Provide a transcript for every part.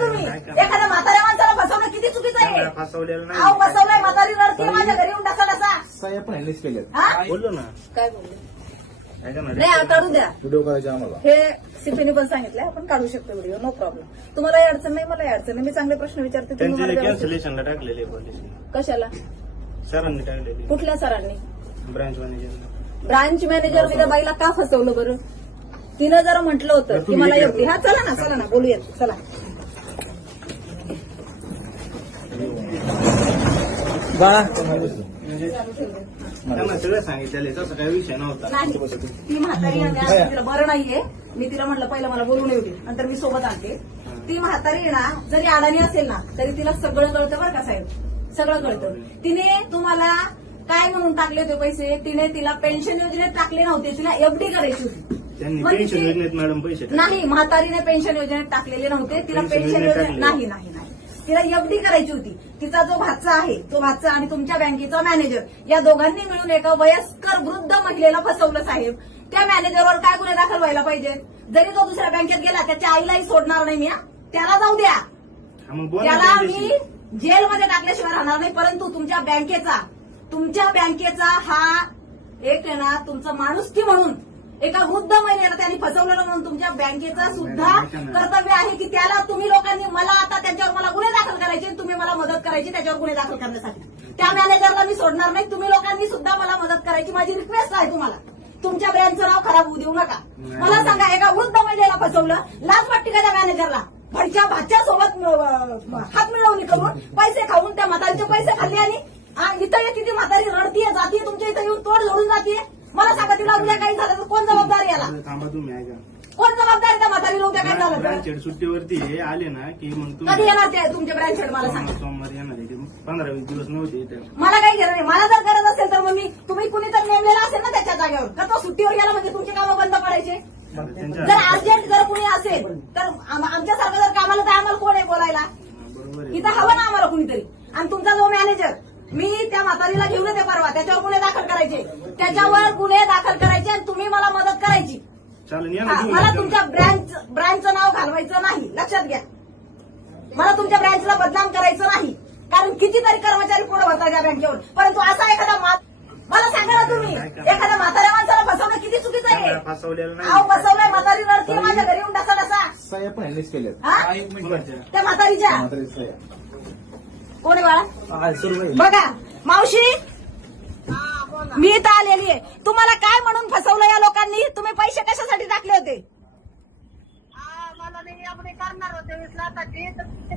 तुम्ही? एखाद्या म्हाताऱ्या माणसाला फसवणं किती चुकीचं आहे? फसवलेलं नाही. अहो फसवलंय, म्हातारी रडते माझ्या घरी येऊन ढसा ढसा. साहेब पण हँडलीच केले. हा? बोललो ना. काय बोलले? ऐका ना. नाही काढू द्या. व्हिडिओ करायचे आम्हाला. हे सीपीने पण सांगितलंय, आपण काढू शकतो व्हिडिओ, नो प्रॉब्लेम. तुम्हाला अडचण नाही, मला अडचण नाही. मी चांगले प्रश्न विचारते, तुम्ही मला त्यांचे व्यवस्थित- कॅन्सलेशनला टाकलेले पॉलिसी कशाला? सरांनी टाकलेली. कुठल्या सरांनी? Branch manager. ब्रांच मॅनेजर मी त्या बाईला का फसवलं बरं? तिनं जर म्हटलं होतं की मला एवढी, हा चला ना बोलूयात, चला. त्यांना सगळं सांगितलेलं तसं काही विषय नव्हता. नाही, ती म्हातारी आहे ना, तिला बरं नाहीये. मी तिला म्हटलं पहिलं मला बोलून येऊ दे, नंतर मी सोबत आणते. ती म्हातारी आहे ना, जरी अडाणी असेल ना तरी तिला सगळं कळतं बरं का साहेब, सगळं कळतं. तिने तुम्हाला काय म्हणून टाकले होते पैसे? तिने तिला पेन्शन योजनेत टाकले नव्हते, तिला एफडी करायची होती. त्यांनी मग पेन्शन ती- योजनेत मॅडम पैसे टाकले. नाही, म्हातारीने पेन्शन योजनेत टाकलेले नव्हते, तिला पेन्शन पेन्शन योजनेत योजनेत टाकले. नाही. तिला एफडी करायची होती. तिचा जो भाचा आहे, तो भाचा आणि तुमच्या बँकेचा मॅनेजर या दोघांनी मिळून एका वयस्कर वृद्ध महिलेला फसवलं साहेब. त्या मॅनेजरवर काय गुन्हे दाखल व्हायला पाहिजे? जरी तो दुसऱ्या बँकेत गेला, त्याच्या आईलाही सोडणार नाही मी, हा. त्याला जाऊ द्या, हा, मग बोला त्याला त्यांच्याशी. मी जेलमध्ये टाकल्याशिवाय राहणार नाही. परंतु तुमच्या बँकेचा हा एक आहे ना, तुमचा माणुसकी म्हणून एका वृद्ध महिलेला त्यांनी फसवलेलं म्हणून तुमच्या बँकेचा सुद्धा कर्तव्य आहे की त्याला तुम्ही लोकांनी मला आता त्याच्यावर मला गुन्हे दाखल करायचे, तुम्ही मला मदत करायची त्याच्यावर गुन्हे दाखल करण्यासाठी. त्या मॅनेजरला मी सोडणार नाही. तुम्ही लोकांनी सुद्धा मला मदत करायची, माझी रिक्वेस्ट आहे तुम्हाला. तुमच्या ब्रँचचं नाव खराब होऊ देऊ नका. मला सांगा, एका वृद्ध महिलेला फसवलं, लाज वाटते का त्या मॅनेजरला? भडच्या भाच्यासोबत हात मिळवणी करून पैसे खाऊन त्या म्हातारीचे पैसे खाल्ले आणि इथं येते ती म्हातारी रडतीये, जातीये, तुमच्या इथं येऊन तोड जोडून जातीये. मला सांगा, तिला उद्या काही झालं तर कोण जबाबदार याला? थांबा तुम्ही ऐका. कोण जबाबदार त्या म्हातारीला उद्या काही झालं तर? ब्रांचेड सुट्टीवरती हे आले ना की मग कधी तुम्ही येणार ते तुमचे ब्रँच हेड? मला सांगा. सोमवारी येणार आहे. 15-20 दिवस नव्हते इथे. मला काही घेणं नाही. मला जर गरज असेल तर मग तुम्ही कुणीतरी नेमलेला असेल ना त्याच्या जागेवर, तर तो सुट्टीवर गेला म्हणजे तुमची कामं बंद पडायचे. जर अर्जंट जर कुणी असेल तर आमच्यासारखं जर कामाला तर आम्हाला कोण आहे बोलायला? बरोबर आहे. इथं हवं ना आम्हाला कुणीतरी. आणि तुमचा जो मॅनेजर, मी त्या म्हातारीला घेऊन येते परवा, त्याच्यावर गुन्हे दाखल करायचे, आणि तुम्ही मला मदत करायची. चालेल, या हा, ना मला तुम्ही. तुमच्या ब्रँचचं नाव घालवायचं नाही, लक्षात घ्या. मला तुमच्या ब्रँचला बदनाम करायचं नाही, कारण कितीतरी कर्मचारी पुढे होतात या बँकेवर. परंतु असा एखादा मला सांगा ना तुम्ही, एखाद्या म्हाताऱ्या माणसाला फसवणं किती चुकीचं आहे? फसवलेलं अहो नाही. फसवलंय, म्हातारी रडते माझ्या घरी येऊन ढसा ढसा. साहेब पण हँडलीच केले. हा? त्या म्हातारीच्या कोण आहे बाळा? बघा मावशी, मी इथं आलेली आहे. तुम्हाला काय म्हणून फसवलं या लोकांनी? तुम्ही पैसे कशासाठी टाकले होते? मला नाही एवढे करणार होते 20 लाखाची,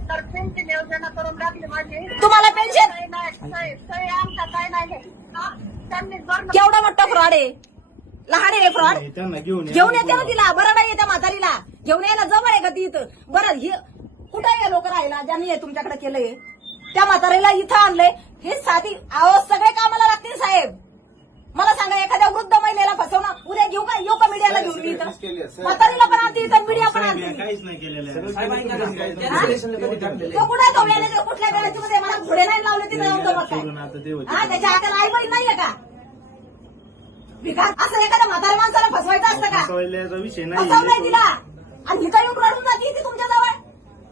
तर पेन्शन योजना करून टाकली माझी. तुम्हाला पेन्शन? सही आमचा काय नाही. त्यांनी भरलं. केवढा मोठा फ्रॉड आहे, लहान आहे फ्रॉड. त्यांना घेऊन घेऊन येते ना तिला, बरं नाही त्या म्हातारीला घेऊन यायला जवळ आहे का ती इथं? बरं, हे कुठे आहे लोक राहायला ज्यांनी हे तुमच्याकडे केलंय? त्या म्हातारीला इथं आणलंय. हे साधी सगळे कामाला लागतील साहेब. मला सांगा, एखाद्या वृद्ध महिलेला फसवणं उद्या येऊ का मीडियाला घेऊन मी इथं? म्हातारीला पण आणते इथं, मीडिया पण आणते. काहीच नाही केलेलं आहे. तो कुठे तो मॅनेजर? कुठल्या गॅरेजमध्ये? मला घोडे नाही लावले तिथे जाऊन जमत काय? सोडून आता ते होते. हा, त्याच्या हाताला आई बहीण नाहीये का? विकास, असं एखाद्या म्हाताऱ्या माणसाला फसवायचं असतं का? फसवल्याचा विषय फसवलंय नाही. तिला, आणि इथं येऊन रडून जाते ती तुमच्या जवळ.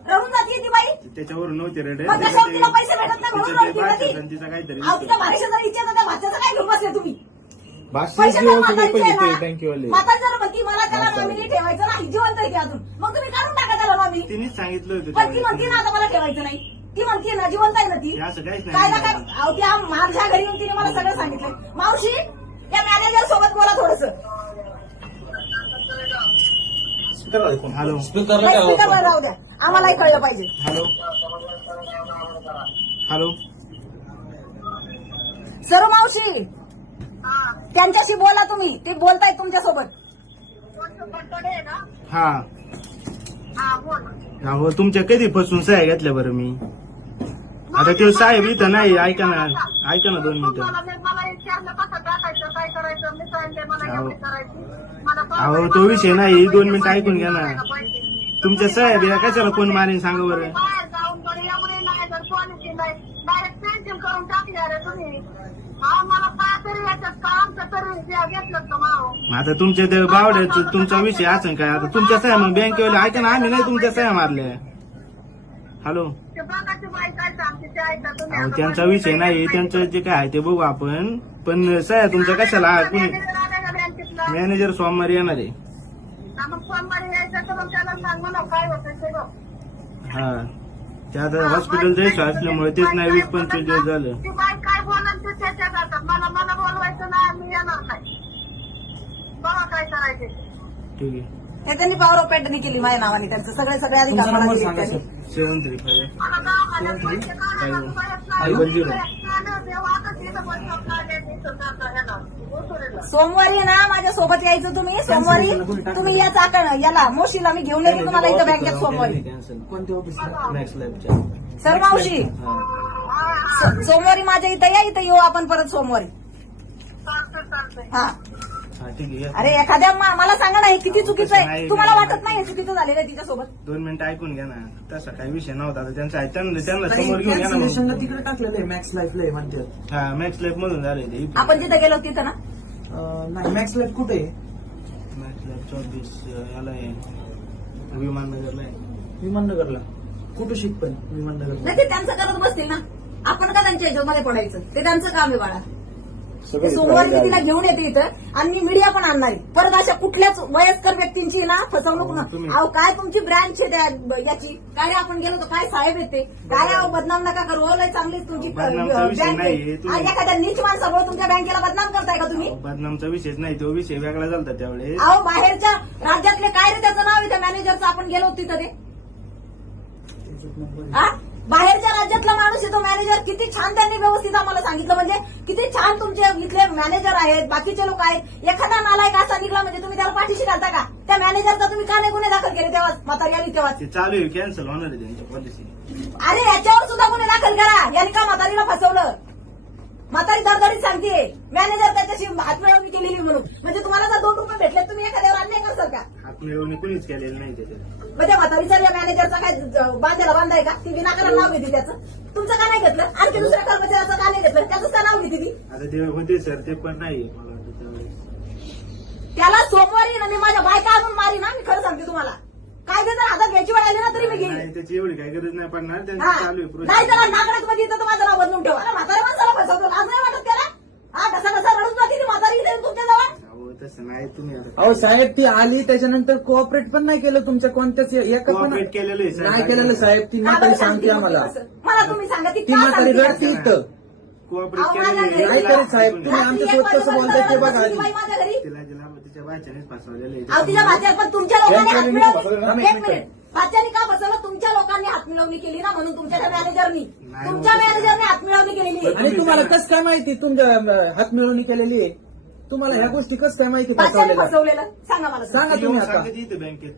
रडून जाते ती बाई. त्याच्यावरून नव्हते रेड. मग कशावर तिला पैसे भेटत नाही म्हणून रडते ना ती? तिचा काहीतरी अहो, तिच्या भाषेचा जर इच्छा तर त्या भाषेचं काय घेऊन बसले तुम्ही? भाषा पैसे तर म्हातारीचे आहे ना. बँकेवाले म्हातारी जर म्हणती मला त्याला नॉमिनी ठेवायचं नाही, जिवंत आहे ती अजून, मग तुम्ही काढून टाका त्याला नॉमिनी. तिनेच सांगितलं होतं पण ती म्हणते ना आता मला ठेवायचं नाही. ती म्हणते ना, जिवंत आहे ना ती. हे असं काहीच काय ना नाही. काय, अहो त्या माझ्या घरी येऊन तिने मला सगळं सांगितलं. मावशी, त्या मॅनेजर सोबत बोला थोडस. हॅलो स्पीकरवर राहू द्या, आम्हालाही कळलं पाहिजे. Hello hello. सरू मावशी, त्यांच्याशी बोला तुम्ही, ते बोलतायत तुमच्यासोबत. हा हा बोल. हो, तुमच्या कधी फसून सह्या घेतल्या बरं मी? आता ते साहेब इथं नाही. ऐका ना 2 मिनिटं. मला विचारलं कसं टाकायचं, काय करायचं, मी सांगितलं मला एवढी करायची. मला अहो, तो विषय नाही. 2 मिनिटं ऐकून घ्या ना. तुमच्या साहेब या कशाला कोण मारेन सांगा बरं? बाहेर जाऊन पण एवढे नाही, जर पॉलिसी नाही, डायरेक्ट पेन्शन करून टाकली अरे तुम्ही. हा, मला काय तरी याच्यात कामचं तरी घेतलं का माव? आता तुमच्या ते बावड्याचं तुमचा विषय असं काय? आता तुमच्या साहेब मग बँकेवाले ऐका ना, आम्ही नाही तुमच्या साहेब मारल्या. हॅलो. ते बघाची बाई काय सांगते ते ऐका तुम्ही. अहो आता त्यांचा माझी विषय नाही, बाई त्यांचं जे काय आहे ते बघू आपण. पण साहेब तुमच्या कशाला कुणी मॅनेजर आला का बँकेतला? मॅनेजर सोमवारी येणार आहे. हा, मग सोमवारी यायचं तर मग त्याला सांग म्हणा काय होतं ते बघ. हा त्या आता हॉस्पिटलचा इश्यू असल्यामुळे तेच नाही 20-25 दिवस झालं. ती बाई काय बोलत ते त्याच्यात आता मला बोलवायचं नाही, मी येणार नाही. बघा काय करायचे. ठीक आहे. हे त्यांनी पॉवर ऑफ पेटणी केली माझ्या नावाने, त्यांचं सगळे अधिकार मला दिले त्यांनी. 735 मला दवाखान्यात पैसे काढायला मिळत नाही. 510. देवा, आता तिथं पैसे काढले, तिथं जातं ह्याला, उतरेला. सोमवारी ना माझ्या सोबत यायचं तुम्ही. सोमवारी तुम्ही या चाकण याला मोशीला मी घेऊन येते तुम्हाला इथं बँकेत सोमवारी. कोणत्या ऑफिसला? मॅक्स लाईफच्या. सर मावशी सोमवारी माझ्या इथं या, इथं येऊ आपण परत सोमवारी. चालतंय. हा हा ठीक आहे. अरे एखाद्या मला सांगा ना हे किती चुकीचं आहे. नाही, तुम्हाला नाही. वाटत नाही हे चुकीचं झालेलं आहे तिच्यासोबत? 2 मिनिटं ऐकून घ्या ना. तसा काही विषय नव्हता. आता त्यांचा आहे, त्यांना समोर घेऊन या ना कॅन्सलेशनला मग. तिकडे टाकलेलं आहे, मॅक्स लाईफला आहे म्हणतात. हा मॅक्स लाईफ मधून झाले ते. आपण जिथं गेलो तिथं ना. नाही, मॅक्स लाईफ कुठे आहे? मॅक्स लाईफ 24 याला आहे, विमाननगरला आहे. विमाननगरला. कुठं शिक पण विमाननगरला? नाही ते त्यांचं करत बसतील ना, आपण का त्यांच्या ह्याच्यामध्ये पडायचं? ते त्यांचं काम आहे बाळा. सोमवारी मी तिला घेऊन येते इथं आणि मी मीडिया पण आणणार आहे. परत अशा कुठल्याच वयस्कर व्यक्तींची ना फसवणूक ना. अहो काय तुमची ब्रँच आहे त्या याची? काय आपण गेलो तर काय साहेब येते काय? अहो बदनाम नका करू. लय चांगली तुमची बदनामचा विषय बँक नाहीये. आहे. तुम्ही- आणि एखाद्या नीच माणसामुळे तुमच्या बँकेला बदनाम करताय का तुम्ही? बदनामचा विषयच नाही, तो विषय वेगळा झाला त्यावेळेस. अहो बाहेरच्या राज्यातले काय रे त्याचं नाव आहे त्या मॅनेजरचं? आपण गेलो तिथं ते हा? बाहेरच्या राज्यातला माणूस आहे तो मॅनेजर. किती छान त्यांनी व्यवस्थित आम्हाला सांगितलं. म्हणजे किती छान तुमचे इथले मॅनेजर आहेत, बाकीचे लोक आहेत. एखादा नालायक असा निघला म्हणजे तुम्ही त्याला पाठीशी घालता का? त्या मॅनेजरचा तुम्ही का नाही गुन्हे दाखल केले तेव्हा? म्हातारी आली तेव्हा. ते चालू आहे, कॅन्सल होणार आहे त्यांच्या पॉलिसी. अरे याच्यावर सुद्धा गुन्हे दाखल करा. यांनी का म्हातारीला फसवलं? म्हातारी दरदरीत सांगतेय मॅनेजर त्याच्याशी हातमिळवणी केलेली म्हणून. म्हणजे तुम्हाला जर 2 रुपये भेटले तुम्ही एखाद्यावर अन्याय करसाल का? हात मिळवणी कुणीच केलेलं नाही त्याच्यात. म्हणजे म्हातारीचा या मॅनेजरचा काय बांधायला बांधाय का? ती विनाकारण नाव घेते त्याचं. तुमचं का नाही घेतलं? आणखी दुसऱ्या कर्मचाऱ्याचं का नाही घेतलं? त्याचंच का नाव घेते ती? आता ते होते सर, ते पण नाही मला वाटतं त्यावेळेस. त्याला सोमवारी ना मी माझ्या बायका आणून मारी ना. मी खरं सांगते तुम्हाला. काय जर हातात घ्यायची वेळ आली ना तरी मी घेईन. नाही त्याची एवढी काही गरज नाही पडणार. हा. त्यांचं चालू आहे नाही प्रोसेस. त्याला नागडत मध्ये येतं तर माझं नाव बदलून ठेवा. अरे म्हाताऱ्या माणसाला फसवतो, लाज नाही वाटत त्याला? हा कसा रडून जाते ती म्हातारी इथे येऊन तुमच्या जवळ. अहो तसं नाही. तुम्ही आता अहो साहेब, ती आली त्याच्यानंतर कोऑपरेट पण नाही केलं तुमच्या कोणत्याच एका पण कोऑपरेट केलेलं आहे, नाही केलेलं साहेब. ती म्हातारी सांगते आम्हाला. मला तुम्ही सांगा ती ती का म्हातारी सांगते रडते असं? इथं. कोऑपरेट अहो, केलेलं माझ्या आहे. घरी नाही तिला- करीत साहेब. तुम्ही रात्री आमच्या एक सोबत कसं वाजेपर्यंत बोलताय ते बघा बसली आधी. बाई माझ्या घरी. तिला तिच्या बाच्यानेच फसवलेलं आहे. अहो तिच्या भाच्यात पण तुमच्या लोकांनी हात त्यांच्याने मिळवली. फसवलं. एक मिनिट. भाच्याने का फसवलं? तुमच्या लोकांनी हात मिळवणी केली ना म्हणून. तुमच्या त्या मॅनेजरनी नाही, तुमच्या नाही. मॅनेजरने हात मिळवणी केलेली आहे. आणि तुम्हाला कसं काय माहिती तुमच्या हात मिळवणी केलेली आहे? तुम्हाला ह्या गोष्टी कसं काय माहिती भाच्याने फसवलेल्या? फसवलेलं सांगा मला सर. सांगा ती तुम्ही येऊन आता. सांगते इथे बँकेत.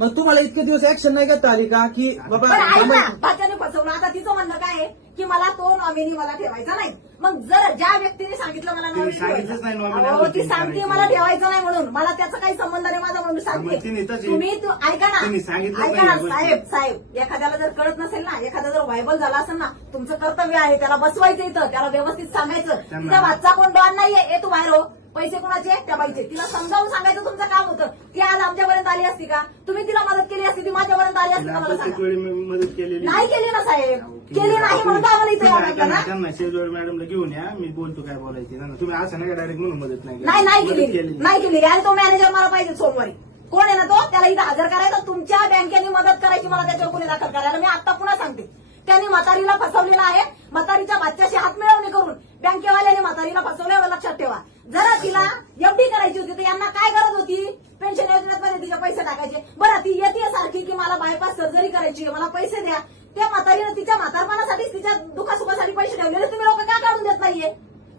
मग तुम्हाला इतके दिवस ऍक्शन नाही घेता आली का? की बाबा पण ऐक ना, आम्हाला- भाच्याने फसवलं. आता तिचं म्हणणं काय आहे की मला तो नॉमिनी मला ठेवायचा नाही. मग जर ज्या व्यक्तीने सांगितलं मला तिने नॉमिनी सांगितलंच नाही nominee ठेवायचं, अहो, ती अजून सांगते करायची. मला ठेवायचं नाही म्हणून. मला त्याचा काही संबंध नाही माझा म्हणून मग तिने सांगते. तशी- तुम्ही ऐका ना, तिने सांगितलंच ऐका नाही ना या गोष्टी. साहेब एखाद्याला जर कळत नसेल ना, एखादा जर व्हायबल झाला असेल ना, तुमचं कर्तव्य आहे त्याला बसवायचं इथं, त्याला व्यवस्थित सांगायचं. त्यांना- तिचा भातचा कोण डॉन नाहीये, ए तू बाहेर हो. पैसे कोणाचे? त्या बाईचे. तिला समजावून सांगायचं तुमचं काम होतं. ती आज आमच्यापर्यंत आली असती का? तुम्ही तिला मदत केली असती, ती माझ्यापर्यंत आली असती तिला का? मला प्रत्येक सांगा. वेळी मी मदत केलेली नाही केली ना साहेब. केली नाही म्हणून तर आम्हाला इथे यावं लागलं ना. त्यांना शेजवळ मॅडमला घेऊन या, मी बोलतो काय बोलायची ना. तुम्ही असं नाही डायरेक्ट म्हणून मदत नाही नाही नाही मदत केली नाही केली. आणि तो मॅनेजर मला पाहिजे सोमवारी. कोण आहे ना तो? त्याला इथं हजर करायचं. तुमच्या बँकेने मदत करायची मला त्याच्यावर गुन्हे दाखल करायला. मी आता पुन्हा सांगते त्यांनी म्हातारीला फसवलेलं आहे. म्हातारीच्या भाच्याशी हात मिळवणी करून बँकेवाल्याने म्हातारीला फसवलं एवढं लक्षात ठेवा. जरा तिला एफडी करायची होती तर यांना काय गरज होती? पेन्शन योजनेमध्ये तिचे पैसे टाकायचे. बरं ती येते सारखी की मला बायपास सर्जरी करायची, मला पैसे द्या. त्या म्हातारीनं तिच्या म्हातारपणासाठी तिच्या दुखासुखासाठी पैसे ठेवलेले तुम्ही लोक का काढून देत नाहीये?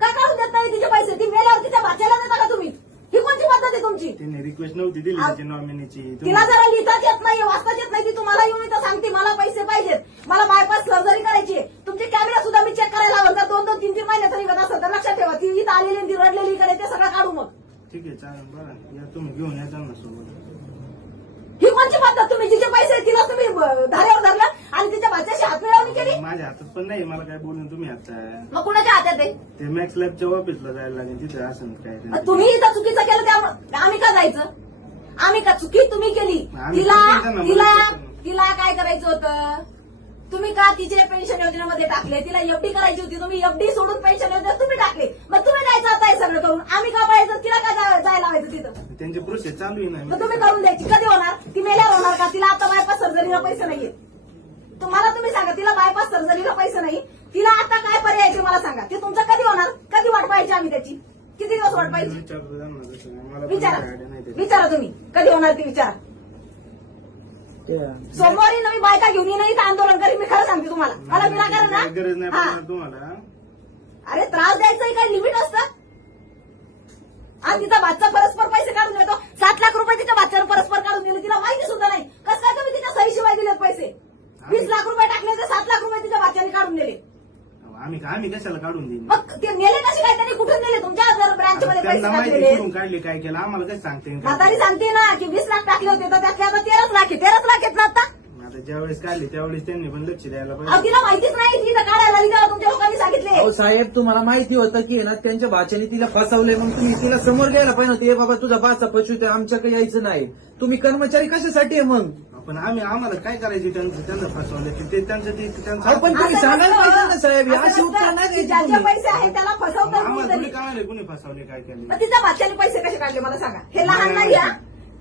का काढून देत नाही तिचे पैसे? ती मेल्यावर तिच्या भाच्याला देता का तुम्ही? ही कोणती पद्धत आहे तुमची? त्यांनी रिक्वेस्ट नव्हती दिली त्याची नॉमिनीची. तिला जरा लिहिताच येत नाही, वाचताच येत नाही. ती तुम्हाला येऊन इथं सांगते मला पैसे पाहिजेत, मला बायपास सर्जरी करायची आहे. तुमची कॅमेरा सुद्धा मी चेक करायला हवं. जर 2-2, 3-3 महिन्याचं निघत असेल तर लक्षात ठेवा. ती इथं आलेली आणि ती रडलेली करे ते सगळं काढू. मग ठीक आहे चालेल. बरं या तुम्ही घेऊन या त्यांना सोबत. ही कोणची पद्धत? तुम्ही जिचे पैसे आहेत, तिला तुम्ही धाऱ्यावर धरलं आणि तिच्या भाच्याशी हात मिळवणी केली. माझ्या हातात पण नाही, मला काय बोलून तुम्ही आता मग कुणाच्या हातात आहे? ते मॅक्स लॅबच्या ऑफिसला जायला लागेल, तिथे असं काय ते. तुम्ही इथं चुकीचं केलं त्यामुळे आम्ही का जायचं? आम्ही का चुकी तुम्ही केली? आम्ही तिला पण त्यांना मदत तिला करतो. तिला काय करायचं होतं? तुम्ही का तिचे पेन्शन योजनेमध्ये टाकले? तिला एफडी करायची होती, तुम्ही एफडी सोडून पेन्शन योजनेत तुम्ही टाकले. मग तुम्ही जायचं आता हे सगळं करून, आम्ही का पाहायचं? तिला का जायला लावायचं तिथं? त्यांची प्रोसेस चालू आहे मग ना. तुम्ही करून द्यायची. कधी होणार? ती मेल्यावर होणार का? तिला आता बायपास सर्जरीला पैसे नाहीये. तुम्हाला तुम्ही सांगा, तिला बायपास सर्जरीला पैसे नाही, तिला आता काय पर्याय आहे ते मला सांगा. ते तुमचं कधी होणार? कधी वाट पाहायची आम्ही त्याची? किती दिवस वाट पाहायची? विचारतो त्यांना तसं. मला पण विचारा, काय idea नाही त्याची. विचारा तुम्ही कधी होणार ते विचारा. सोमवारी नवी बायका घेऊन ये नाही तर आंदोलन करीन. मी खरं सांगते तुम्हाला. मला विनाकारण काही गरज नाही ना हा. पडणार तुम्हाला. अरे त्रास द्यायचं काही लिमिट असतं. आणि तिचा बादचा परस्पर पैसे काढून देतो. 7 लाख रुपये तिच्या बादच्यानं परस्पर काढून दिले. तिला माहिती सुद्धा नाही. कसं काय तुम्ही तिच्या सहीशिवाय दिलेत पैसे? 20 लाख रुपये टाकले तर 7 लाख रुपये तिच्या बादच्याने काढून दिले. आम्ही कशाला काढून देईन? मग ते नेले कसे काय? त्यांनी कुठून नेले? तुमच्या ब्रँच मध्ये पैसे त्यांना माहिती काढलेले. कुठून काढले, काय केलं, आम्हाला काय सांगते. म्हातारी सांगते ना की 20 लाख टाकले होते तर त्यातले आता 13 लाख आहे. 13 लाख आहेत ना आता. आता ज्यावेळेस काढले त्यावेळेस त्यांनी पण लक्ष द्यायला अहो, पाहिजे. तिला माहितीच नाही. तिला काढायला आली तेव्हा तुमच्या लोकांनी सांगितले. अहो साहेब, तुम्हाला माहिती होतं की ना त्यांच्या भाच्याने तिला फसवले, मग तुम्ही तिला समोर घ्यायला पाहिजे होते. बाबा तुझा बाचा पशु आमच्याकडे यायचं नाही. तुम्ही कर्मचारी कशासाठी आहे मग? पण आम्हाला काय करायचे त्यांना फसवलं ते त्यांचं अहो, पण तुम्ही असं सांगायला नसतं. पाहिजे ना साहेब, असं असे उपचार नसतं. नाही द्यायचे ज्याचे तुम्ही. पैसे आहेत त्याला फसवतात आम्हाला कोणीतरी. थोडी कळाले कोणी फसवले काय केले. मग तिच्या भाच्याने पैसे कसे काढले मला सांगा. हे लहान नाही घ्या.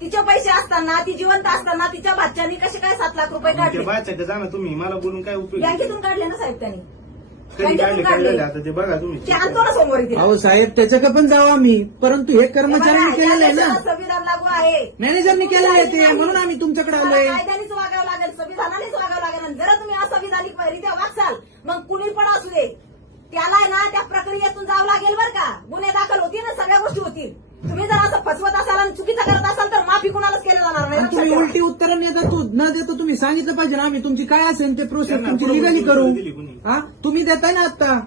तिचे पैसे असताना, ती जिवंत असताना तिच्या भाच्याने कसे काय 7 लाख रुपये त्या काढले? बाच्याकडे जा ना तुम्ही, मला बोलून काय उपयोग आहे? बँकेतून काढले ना साहेब त्यांनी. कधी बँकेतून काढले काढले. काढले आता ते बघा तुम्ही. ते आणतो ना सोमवारी तिला. अहो साहेब, त्याच्याकडे पण जाऊ आम्ही, परंतु हे कर्मचाऱ्यांनी बघा, केलेलं आहे या ना, देशाला संविधान लागू आहे. मॅनेजरनी केलेलं आहे ते, म्हणून आम्ही तुमच्याकडे तुम्हाला आलोय. कायद्यानेच वागावं लागेल, संविधानानेच वागावं लागेल. आणि जर तुम्ही असंविधानिक रित्या वागसाल, मग कुणी पण असू दे, त्याला आहे ना त्या प्रक्रियेतून जावं लागेल बरं का. गुन्हे दाखल होतील ना, सगळ्या गोष्टी होतील. तुम्ही जर असं फसवत असाल आणि चुकीचं करत असाल तर माफी कुणालाच केलं जाणार नाही. आणि लक्षात तुम्ही ठेवा. उलटी उत्तरं न देता तुम्ही सांगितलं पाहिजे ना, आम्ही तुमची काय असेल ते प्रोसेस त्यांना तुमची बरोबर लिगली करू. उत्तरं दिली कोणी? हा, तुम्ही देताय ना आता.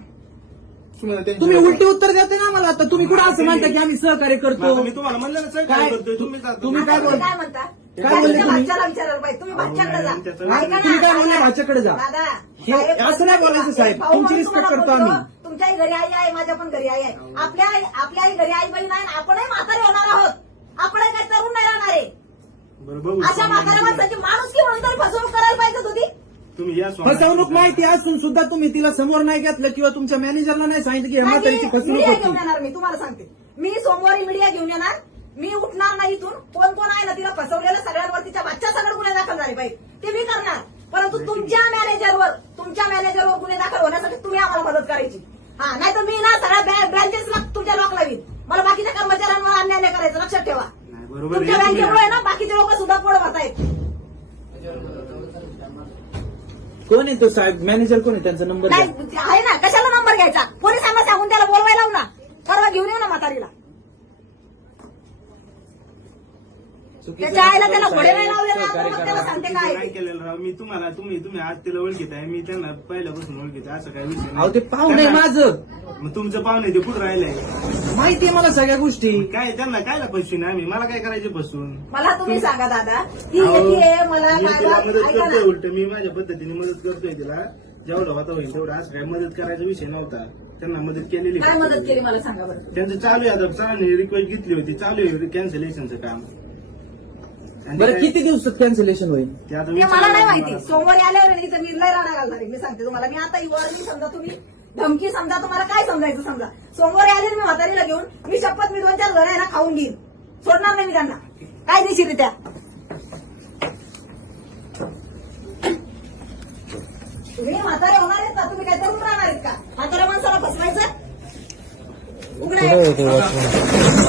तुम्हाला त्यांची- तुम्ही उलटी उत्तर देताय ना आम्हाला आता. तुम्ही कुठं असं म्हणता की आम्ही सहकार्य करतो? मी तुम्हाला म्हणलं ना सर काय? काय करतोय तुम्ही तुम्ही आता काय तुम्ही बोल- काय म्हणता? काय बोलले तुमच्या तुम्ही? भाच्याला विचारायला पाहिजे. तुम्ही भाच्याकडे जा. त्याचं ऐका ना, तुम्ही काय बोलले? दादा, भाच्याकडे जा. दादा, हे साहेब, असं नाही बोलायचं साहेब. भाऊ तुमची म्हणून रिस्पेक्ट तुम्हाला करतो बोलतो. आम्ही. तुमच्याही घरी आई आहे, माझ्या पण घरी आई आहे. आपल्याही घरी आई बहीण आहे आणि आपणही म्हातारे होणार आहोत. आपणही काही तरुण नाही राहणार आहे. बरं बघू. अशा म्हाताऱ्या माणसाची माणुसकी म्हणून तरी फसवणूक करायला पाहिजे होती. तुम्ही या स्वामी- फसवणूक माहिती असून सुद्धा तुम्ही तिला समोर नाही घेतलं किंवा तुमच्या मॅनेजरला नाही सांगितलं की ह्या म्हातारीची फसवणूक मीडिया घेऊन होती. येणार. मी तुम्हाला सांगते, मी सोमवारी मीडिया घेऊन येणार. मी उठणार नाही इथून. कोण कोण आहे ना तिला फसवलेलं सगळ्यांवर तिच्या बादच्या सगळं गुन्हे दाखल झाले पाहिजे ते मी करणार. परंतु तुमच्या मॅनेजरवर गुन्हे दाखल होण्यासाठी तुम्ही आम्हाला मदत करायची. हा, नाही तर मी ना सगळ्या ब्रँचेसला तुमच्या लॉक लावीन. मला बाकीच्या कर्मचाऱ्यांवर अन्याय नाही करायचं. लक्षात ठेवा. नाही, बरोबर तुमच्या आहे. बँकेमुळे ना बाकीचे लोक सुद्धा पोळ भरतायत. कोण आहे तो साहेब? मॅनेजर कोण आहे? त्यांचा नंबर द्या. नाही आहे ना, कशाला नंबर घ्यायचा? पोलिसांना सांगून त्याला बोलवायला लावू ना. परवा घेऊन येऊ ना म्हातारीला. चुकीचं त्याच्या आईला त्याला साहेब, घोडे नाही लावले ना, सहकार्य मग करा. त्याला सांगते तुम्ही काय नाही केलेलं राव. मी तुम्ही आज तिला ओळखीत आहे. मी त्यांना पहिल्यापासून ओळखीत आहे. असं काही विषय अहो ते नाही. पाहुणे त्यांना- माझं मग तुमचं पाहुणे ते कुठं राहिलंय? माहिती आहे मला सगळ्या गोष्टी. काय त्यांना काय फसून आम्ही? मला काय करायचे फसून? मला तुम्ही सांगा दादा, ही अहो, येते मला मी काय तिला मदत ऐका करतोय. ना. उलट मी माझ्या पद्धतीने मदत करतोय तिला. जेवढं होता होईल तेवढं. असं काय मदत करायचा विषय नव्हता. त्यांना मदत केलेली. काय मदत केली मला सांगा बरं. त्यांचं चालू आहे आता. सरांनी रिक्वेस्ट घेतली होती. चालू आहे कॅन्सलेशनचं काम. आणि बरं काय- किती दिवसात कॅन्सलेशन होईल? ते आता ते मला विचारायला नाही माहिती. मला. सोमवारी आल्यावर नाही तर मी लय राडा घालणार आहे. मी सांगते तुम्हाला. मी आता युवारी समजा तुम्ही धमकी समजा, तुम्हाला काय समजायचं समजा. सोमवारी आले मी म्हातारीला घेऊन. मी शपथ मी 2-4 जण आहे ना खाऊन घेईन. सोडणार नाही मी त्यांना कायदेशीररित्या. तुम्ही म्हातारे होणार आहेत का? तुम्ही काय तरुण राहणार आहेत का? म्हाताऱ्या माणसाला फसवायचं? उघडा